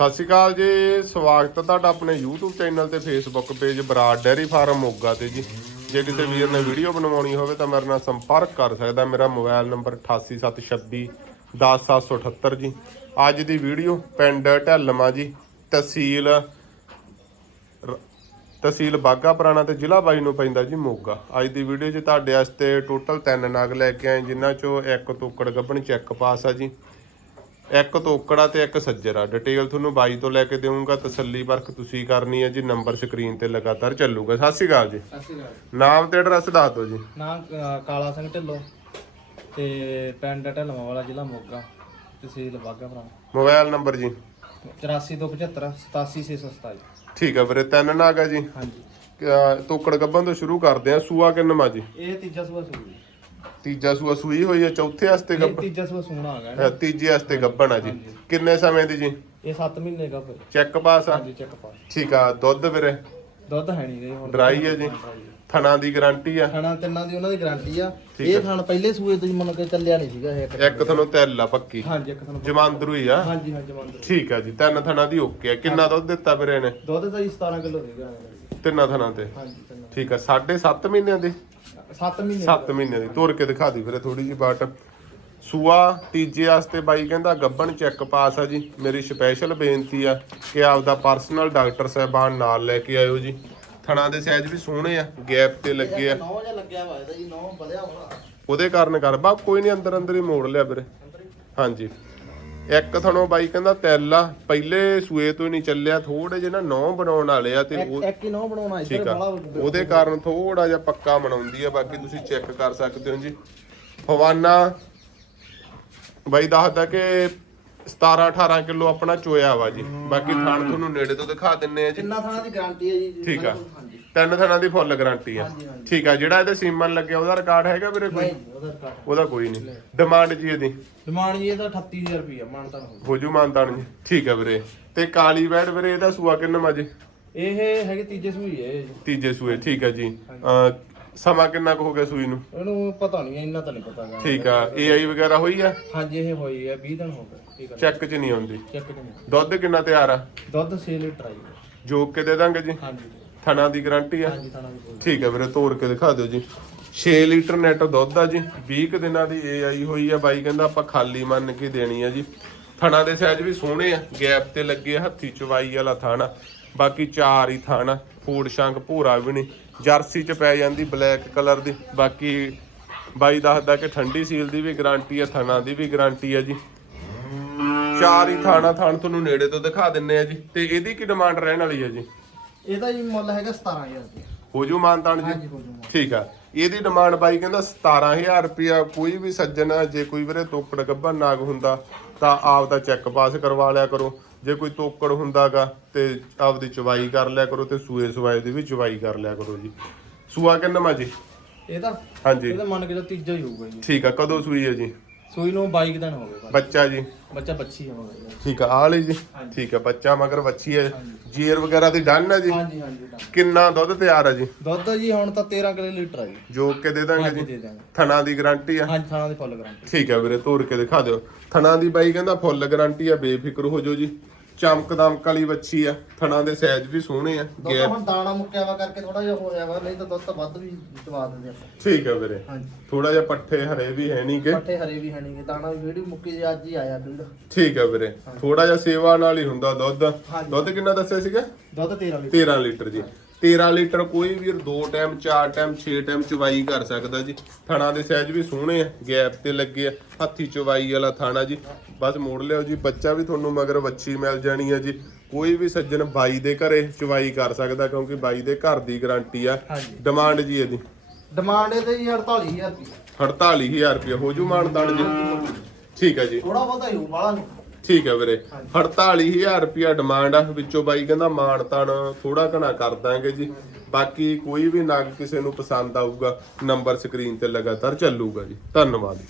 ਸਤਿ ਸ਼੍ਰੀ ਅਕਾਲ ਜੀ, ਸਵਾਗਤ ਹੈ ਤੁਹਾਡਾ ਆਪਣੇ YouTube ਚੈਨਲ ਤੇ Facebook page Brar dairy farm Moga ਤੇ ਜੀ। ਜੇ ਕਿਸੇ ਵੀਰ ਨੇ ਵੀਡੀਓ ਬਣਵਾਉਣੀ ਹੋਵੇ ਤਾਂ ਮੇਰੇ ਨਾਲ ਸੰਪਰਕ ਕਰ ਸਕਦਾ। ਮੇਰਾ ਮੋਬਾਈਲ ਨੰਬਰ 8876 10778 ਜੀ। ਅੱਜ ਦੀ ਵੀਡੀਓ ਪਿੰਡ ਢੱਲਮਾ ਜੀ, ਤਹਿਸੀਲ ਤਹਿਸੀਲ ਬਾਗਾ ਪੁਰਾਣਾ ਤੇ ਜ਼ਿਲ੍ਹਾ ਬਾਈ ਨੂੰ ਪੈਂਦਾ ਜੀ ਮੋਗਾ। ਅੱਜ ਦੀ ਵੀਡੀਓ 'ਚ ਤੁਹਾਡੇ ਵਾਸਤੇ ਟੋਟਲ ਤਿੰਨ ਨਾਗ ਲੈ ਕੇ ਆਏ, ਜਿਨ੍ਹਾਂ 'ਚੋਂ ਇੱਕ ਤੋਕੜ ਗੱਭਣ ਚੈੱਕ ਪਾਸ ਆ ਜੀ। ਇੱਕ ਤੋਕੜਾ ਤੇ ਇੱਕ ਸੱਜਰਾ। ਡਿਟੇਲ ਤੁਹਾਨੂੰ ਬਾਈ ਤੋਂ ਲੈ ਕੇ ਦੇਵਾਂਗਾ ਤਸੱਲੀ ਵਰਕ ਤੁਸੀਂ ਕਰਨੀ ਹੈ ਜੀ ਨੰਬਰ ਸਕਰੀਨ ਤੇ ਲਗਾਤਾਰ ਚੱਲੂਗਾ। ਸਤਿ ਸ਼੍ਰੀ ਅਕਾਲ ਜੀ। ਅਸੀਂ ਨਾਮ ਤੇ ਐਡਰੈਸ ਦੱਸ ਦਿਓ ਜੀ। ਨਾਮ ਕਾਲਾ ਸਿੰਘ ਢਿੱਲੋਂ ਤੇ ਪਿੰਡ ਢਲਵਾ ਵਾਲਾ ਜ਼ਿਲ੍ਹਾ ਮੋਗਾ ਤਹਿਸੀਲ ਬਾਗਾ ਪੁਰਾਣਾ ਮੋਬਾਈਲ ਨੰਬਰ ਜੀ 8475 87627 ਠੀਕ ਹੈ ਵੀਰੇ ਤਿੰਨ ਨਾਗ ਆ ਜੀ। ਹਾਂਜੀ। ਅਹ ਤੋਕੜ ਗੱਭਣ ਤੋਂ ਸ਼ੁਰੂ ਕਰਦੇ ਆ ਸੂਆ ਕਿੰਨਮਾ ਜੀ? ਇਹ ਤੀਜਾ ਸੂਆ ਸੂਈ। ਤੀਜਾ ਸੂਆ ਸੂਈ ਹੋਈ ਹੈ ਚੌਥੇ ਵਾਸਤੇ ਇਹ ਗੱਭਣ? ਤੀਜਾ ਸੂਆ ਸੂਣਾ ਆ ਗਿਆ ਅਹ ਤੀਜੇ ਵਾਸਤੇ ਗੱਭਣ ਆ ਜੀ। ਕਿੰਨੇ ਸਮੇਂ ਦੀ ਜੀ? ਇਹ 7 ਮਹੀਨੇ ਦਾ ਫਿਰ। ਚੈੱਕ ਪਾਸ ਆ? ਹਾਂਜੀ ਚੈੱਕ ਪਾਸ। ਠੀਕ ਆ ਦੁੱਧ ਵੀਰੇ? ਦੁੱਧ ਹੈ ਨਹੀਂ ਗਈ ਹੁਣ। ਡਰਾਈ ਹੈ ਜੀ ਥਣਾ ਦੀ ਗਾਰੰਟੀ ਆ? ਖਾਣਾ ਤਿੰਨਾਂ ਦੀ ਉਹਨਾਂ ਦੀ ਗਾਰੰਟੀ ਆ। ਠੀਕ ਇਹ ਖਾਣ ਪਹਿਲੇ ਸੂਏ ਤੁਸੀਂ ਮੰਨ ਕੇ ਚੱਲਿਆ ਨਹੀਂ ਸੀਗਾ ਇਹ ਇੱਕ ਇੱਕ ਤੁਹਾਨੂੰ ਤਿਲ ਆ ਪੱਕੀ। ਹਾਂਜੀ ਇੱਕ ਤੁਹਾਨੂੰ ਜਮਾਂਦਰੂ ਹੀ ਆ। ਹਾਂਜੀ ਹਾਂਜੀ ਮੰਦਰ ਠੀਕ ਆ ਜੀ ਤਿੰਨ ਥਣਾ ਦੀ ਓਕੇ ਆ। ਕਿੰਨਾ ਦੁੱਧ ਦਿੱਤਾ ਵੀਰੇ ਨੇ ਦੁੱਧ ਤਾਂ ਜੀ 17 ਕਿਲੋ ਸੀਗਾ ਤਿੰਨਾਂ ਥਣਾ ਤੇ। ਹਾਂਜੀ ਤਿੰਨਾਂ ਠੀਕ ਆ 7.5 ਮਹੀਨਿਆਂ ਦੀ? 7 ਮਹੀਨੇ 7 ਮਹੀਨਿਆਂ ਦੀ। ਤੋਰ ਕੇ ਦਿਖਾ ਦੀ ਵੀਰੇ ਥੋੜੀ ਜੀ ਬਾਟ। ਸੂਆ ਤੀਜੇ ਵਾਸਤੇ ਬਾਈ ਕਹਿੰਦਾ ਗੱਬਣ ਚੈੱਕ ਪਾਸ ਆ ਜੀ। ਮੇਰੀ ਸਪੈਸ਼ਲ ਬੇਨਤੀ ਆ ਕਿ ਆਪਦਾ ਪਰਸਨਲ ਡਾਕਟਰ ਸਾਹਿਬਾਨ ਨਾਲ ਲੈ ਕੇ ਆਇਓ ਜੀ। ਥਣਾ ਦੇ ਸਾਈਜ਼ ਵੀ ਸੋਹਣੇ ਆ ਗੈਪ ਤੇ ਲੱਗੇ ਆ। ਨੌ ਜਾਂ ਲੱਗਿਆ ਵਾ ਇਹਦਾ ਜੀ ਨੌ ਵਧਿਆ ਹੋਣਾ। ਉਹਦੇ ਕਾਰਨ ਕਰ। ਬਾ ਕੋਈ ਨਹੀਂ ਅੰਦਰ ਅੰਦਰ ਹੀ ਮੋੜ ਲਿਆ ਵੀਰੇ। ਹਾਂਜੀ। ਇੱਕ ਥਣੋਂ ਬਾਈ ਕਹਿੰਦਾ ਤਿਲ ਆ ਪਹਿਲੇ ਸੂਏ ਤੋਂ ਹੀ ਨਹੀਂ ਚੱਲਿਆ ਥੋੜੇ ਜਿਹੇ ਨਾ ਨੌ ਬਣਾਉਣ ਵਾਲੇ ਆ ਤੇ ਉਹ ਇੱਕ ਹੀ ਨੌ ਬਣਾਉਣਾ ਠੀਕ ਇੱਧਰ ਆ ਬੜਾ ਉਹਦੇ ਕਾਰਨ ਥੋੜਾ ਜਿਹਾ ਪੱਕਾ ਬਣਾਉਂਦੀ ਆ ਬਾਕੀ ਤੁਸੀਂ ਚੈੱਕ ਕਰ ਸਕਦੇ ਹੋ ਜੀ। ਫਵਾਨਾ ਬਾਈ ਦੱਸਦਾ ਕਿ 17 18 ਕਿਲੋ ਆਪਣਾ ਚੋਇਆ ਵਾ ਜੀ। ਬਾਕੀ ਥਣ ਤੁਹਾਨੂੰ ਨੇੜੇ ਤੋਂ ਦਿਖਾ ਦਿੰਨੇ ਆ ਜੀ। ਕਿੰਨਾ ਥਾਣਾ ਦੀ ਗਾਰੰਟੀ ਹੈ ਜੀ? ਠੀਕ ਆ। ਤਿੰਨ ਥਣਾਂ ਦੀ ਫੁੱਲ ਗਾਰੰਟੀ ਆ। ਹਾਂਜੀ, ਹਾਂਜੀ। ਠੀਕ ਆ ਜਿਹੜਾ ਇਹਦੇ ਸੀਮਨ ਲੱਗਿਆ ਉਹਦਾ ਰਿਕਾਰਡ ਹੈਗਾ ਵੀਰੇ ਕੋਈ? ਨਹੀਂ ਜੀ, ਉਹਦਾ ਕੋਈ ਨਹੀਂ। ਡਿਮਾਂਡ ਜੀ ਇਹਦੀ। ਡਿਮਾਂਡ ਜੀ ਇਹਦਾ 38000 ਰੁਪਏ ਮਾਨਤਾ ਹੋ ਹੋਜੂ ਮਾਨਤਾਨ ਜੀ ਠੀਕ ਆ ਵੀਰੇ। ਤੇ ਕਾਲੀ ਵੈੜ ਵੀਰੇ ਇਹਦਾ ਸੂਆ ਕਿੰਨਾ ਮਾ ਜੀ? ਇਹ ਹੈਗੇ ਤੀਜੇ ਸੂਈ ਹੈ ਇਹ। ਜੀ ਤੀਜੇ ਸੂਏ ਠੀਕ ਆ ਜੀ। ਅਹ ਸਮਾਂ ਕਿੰਨਾ ਕੁ ਹੋ ਗਿਆ ਸੂਈ ਨੂੰ? ਇਹਨੂੰ ਪਤਾ ਨਹੀਂ ਇੰਨਾ ਤਾਂ ਨਹੀਂ ਪਤਾ ਗਾ। ਠੀਕ ਆ ਏਆਈ ਵਗੈਰਾ ਹੋਈ ਆ? ਹਾਂਜੀ ਇਹ ਹੋਈ ਹੈ 20 ਦਿਨ ਹੋ ਗਏ। ਠੀਕ ਹੈ ਚੈੱਕ 'ਚ ਨਹੀਂ ਆਉਂਦੀ। ਚੈੱਕ ਨਹੀਂ ਦੁੱਧ ਕਿੰਨਾ ਤਿਆਰ ਆ? ਦੁੱਧ 6 ਲੀਟਰ ਆਈ ਹੈ। ਜੋਕ ਕੇ ਦੇ ਦਾਂਗੇ ਜੀ? ਹਾਂਜੀ। ਥਣਾ ਦੀ ਗਾਰੰਟੀ ਆ? ਹਾਂਜੀ ਥਾਣਾ ਦੀ ਬੋਲ ਠੀਕ ਹੈ ਵੀਰੇ ਤੋੜ ਕੇ ਦਿਖਾ ਦਿਓ ਜੀ। 6 ਲੀਟਰ ਨੈਟ ਦੁੱਧ ਆ ਜੀ। 20 ਕੁ ਦਿਨਾਂ ਦੀ ਏਆਈ ਹੋਈ ਆ ਬਾਈ ਕਹਿੰਦਾ ਆਪਾਂ ਖਾਲੀ ਮੰਨ ਕੇ ਦੇਣੀ ਆ ਜੀ। ਥਣਾ ਦੇ ਸਾਈਜ਼ ਵੀ ਸੋਹਣੇ ਆ ਗੈਪ ਤੇ ਲੱਗੇ ਆ, ਹੱਥੀ ਚਵਾਈ ਵਾਲਾ ਥਾਣਾ। ਬਾਕੀ ਚਾਰ ਹੀ ਥਾਣਾ ਫੂਡ ਸ਼ੰਕ ਭੂਰਾ ਵੀ ਨਹੀਂ। ਜਰਸੀ ਚ ਪੈ ਜਾਂਦੀ ਬਲੈਕ ਕਲਰ ਦੀ। ਬਾਕੀ ਬਾਈ ਦੱਸਦਾ ਕਿ ਠੰਡੀ ਸੀਲ ਦੀ ਵੀ ਗਾਰੰਟੀ ਆ ਥਣਾ ਦੀ ਵੀ ਗਾਰੰਟੀ ਆ ਜੀ। ਚਾਰ ਹੀ ਥਾਣਾ ਥਾਣ ਤੁਹਾਨੂੰ ਨੇੜੇ ਤੋਂ ਦਿਖਾ ਦਿੰਨੇ ਆ ਜੀ। ਤੇ ਇਹਦੀ ਕੀ ਡਿਮਾਂਡ ਰਹਿਣ ਵਾਲੀ ਆ ਜੀ? ਇਹਦਾ ਜੀ ਮੁੱਲ ਹੈਗਾ 17000 ਰੁਪਏ ਹੋ ਜੂ ਮਾਨਤਾਨ ਜੀ? ਹਾਂਜੀ ਹੋ ਜੂਗਾ ਠੀਕ ਆ। ਇਹਦੀ ਡਿਮਾਂਡ ਬਾਈ ਕਹਿੰਦਾ 17000 ਰੁਪਿਆ ਕੋਈ ਵੀ ਸੱਜਣ ਆ, ਜੇ ਕੋਈ ਵੀਰੇ ਤੋਕੜ ਗੱਭਾ ਨਾਗ ਹੁੰਦਾ ਤਾਂ ਆਪ ਦਾ ਚੈੱਕ ਪਾਸ ਕਰਵਾ ਲਿਆ ਕਰੋ। ਜੇ ਕੋਈ ਤੋਕੜ ਹੁੰਦਾਗਾ ਤੇ ਆਪਦੀ ਚਵਾਈ ਕਰ ਲਿਆ ਕਰੋ ਤੇ ਸੂਏ ਸਵਾਏ ਦੀ ਵੀ ਚਵਾਈ ਕਰ ਲਿਆ ਕਰੋ ਜੀ। ਸੂਆ ਕਿੰਨਾ ਜੀ? ਇਹਦਾ? ਹਾਂਜੀ। ਇਹਦਾ ਮੰਨ ਕੇ ਤਾਂ ਤੀਜਾ ਹੀ ਹੋਊਗਾ ਜੀ। ਠੀਕ ਆ ਕਦੋਂ ਸੂਈ ਹੈ ਜੀ? ਸੂਈ ਨੂੰ 22 ਦਿਨ ਹੋ ਗਏ। ਬੱਚਾ ਜੀ। ਬੱਚਾ ਬੱਚੀ ਹੋਣਾ ਜੀ ਠੀਕ ਆ ਆ ਲਈ ਜੀ। ਠੀਕ ਆ ਬੱਚਾ ਮਗਰ ਬੱਚੀ ਹੈ ਜੀਰ ਵਗੈਰਾ ਦੀ ਡਨ ਹੈ ਜੀ। ਹਾਂਜੀ ਹਾਂਜੀ done। ਕਿੰਨਾ ਦੁੱਧ ਤਿਆਰ ਹੈ ਜੀ? ਦੁੱਧ ਜੀ ਹੁਣ ਤਾਂ 13 ਕਿਲੋ ਲੀਟਰ ਆ ਜੀ। ਜੋ ਕੇ ਦੇ ਦਾਂਗੇ ਹਾਂਜੀ ਜੀ। ਦੇ ਦਾਂਗੇ। ਥਣਾ ਦੀ ਗਾਰੰਟੀ ਆ। ਹਾਂਜੀ ਥਾਣਾ ਦੀ ਫੁੱਲ ਗਾਰੰਟੀ। ਠੀਕ ਹੈ ਵੀਰੇ ਤੋੜ ਕੇ ਦਿਖਾ ਦਿਓ। ਥਣਾ ਦੀ ਬਾਈ ਕਹਿੰਦਾ ਫੁੱਲ ਗਾਰੰਟੀ ਆ ਬੇਫਿਕਰ ਹੋ ਜਾਓ ਜੀ। ਚਮਕ ਦਮਕ ਵਾਲੀ ਵੱਛੀ ਆ ਥਣਾ ਦੇ ਸਾਈਜ਼ ਵੀ ਸੋਹਣੇ ਆ ਦੁੱਧ ਗੈਪ ਹੁਣ ਦਾਣਾ ਮੁੱਕਿਆ ਵਾ ਕਰਕੇ ਥੋੜਾ ਜਿਹਾ ਹੋਇਆ ਵਾ ਨਹੀਂ ਤਾਂ ਦੁੱਧ ਤਾਂ ਵੱਧ ਵੀ ਦਵਾ ਦਿੰਦੇ ਆਪਾਂ। ਠੀਕ ਹੈ ਵੀਰੇ। ਹਾਂਜੀ। ਥੋੜਾ ਜਿਹਾ ਪੱਠੇ ਹਰੇ ਵੀ ਹੈ ਨਹੀਂ ਕਿ ਪੱਠੇ ਹਰੇ ਵੀ ਹੈ ਨਹੀਂਗੇ ਦਾਣਾ ਵੀ ਜਿਹੜੀ ਮੁੱਕੀ ਜੀ ਅੱਜ ਹੀ ਆਇਆ ਫੀਲਡ ਠੀਕ ਹੈ ਵੀਰੇ। ਥੋੜਾ ਜਿਹਾ ਸੇਵਾ ਨਾਲ ਹੀ ਹੁੰਦਾ ਦੁੱਧ। ਦੁੱਧ ਕਿੰਨਾ ਦੱਸਿਆ ਸੀਗਾ? ਦੁੱਧ 13 ਲੀਟਰ। 13 ਲੀਟਰ ਜੀ। 13 ਲੀਟਰ ਕੋਈ ਵੀਰ 2 ਟਾਈਮ 4 ਟਾਈਮ 6 ਟਾਈਮ ਚਵਾਈ ਕਰ ਸਕਦਾ ਜੀ। ਥਣਾ ਦੇ ਸਾਈਜ਼ ਵੀ ਸੋਹਣੇ ਆ ਗੈਪ ਤੇ ਲੱਗੇ ਆ। ਹੱਥੀ ਚਵਾਈ ਵਾਲਾ ਥਾਣਾ ਜੀ। ਬਸ ਮੋੜ ਲਿਓ ਜੀ ਬੱਚਾ ਵੀ ਤੁਹਾਨੂੰ ਮਗਰ ਵੱਛੀ ਮਿਲ ਜਾਣੀ ਆ ਜੀ। ਕੋਈ ਵੀ ਸੱਜਣ ਬਾਈ ਦੇ ਘਰੇ ਚਵਾਈ ਕਰ ਸਕਦਾ ਕਿਉਂਕਿ ਬਾਈ ਦੇ ਘਰ ਦੀ ਗਾਰੰਟੀ ਆ। ਡਿਮਾਂਡ ਜੀ ਇਹਦੀ। ਡਿਮਾਂਡ ਇਹਦੇ ਜੀ 48000 ਰੁਪਏ। 48000 ਰੁਪਏ ਹੋ ਜੂ ਮਾਨਦਾਨ ਜੀ। ਠੀਕ ਹੈ ਜੀ। ਥੋੜਾ ਬਹੁਤਾ ਹੀ ਬਾਲਾ ਨਹੀਂ ਠੀਕ ਹੈ ਵੀਰੇ। 48000 ਰੁਪਿਆ ਡਿਮਾਂਡ ਆ ਵਿੱਚੋਂ ਬਾਈ ਕਹਿੰਦਾ ਮਾਨਤਾਨ ਥੋੜਾ ਘਣਾ ਕਰ ਦਾਂਗੇ ਜੀ। ਬਾਕੀ ਕੋਈ ਵੀ ਨਗ ਕਿਸੇ ਨੂੰ ਪਸੰਦ ਆਊਗਾ ਨੰਬਰ ਸਕਰੀਨ ਤੇ ਲਗਾਤਾਰ ਚੱਲੂਗਾ ਜੀ। ਧੰਨਵਾਦ ਜੀ।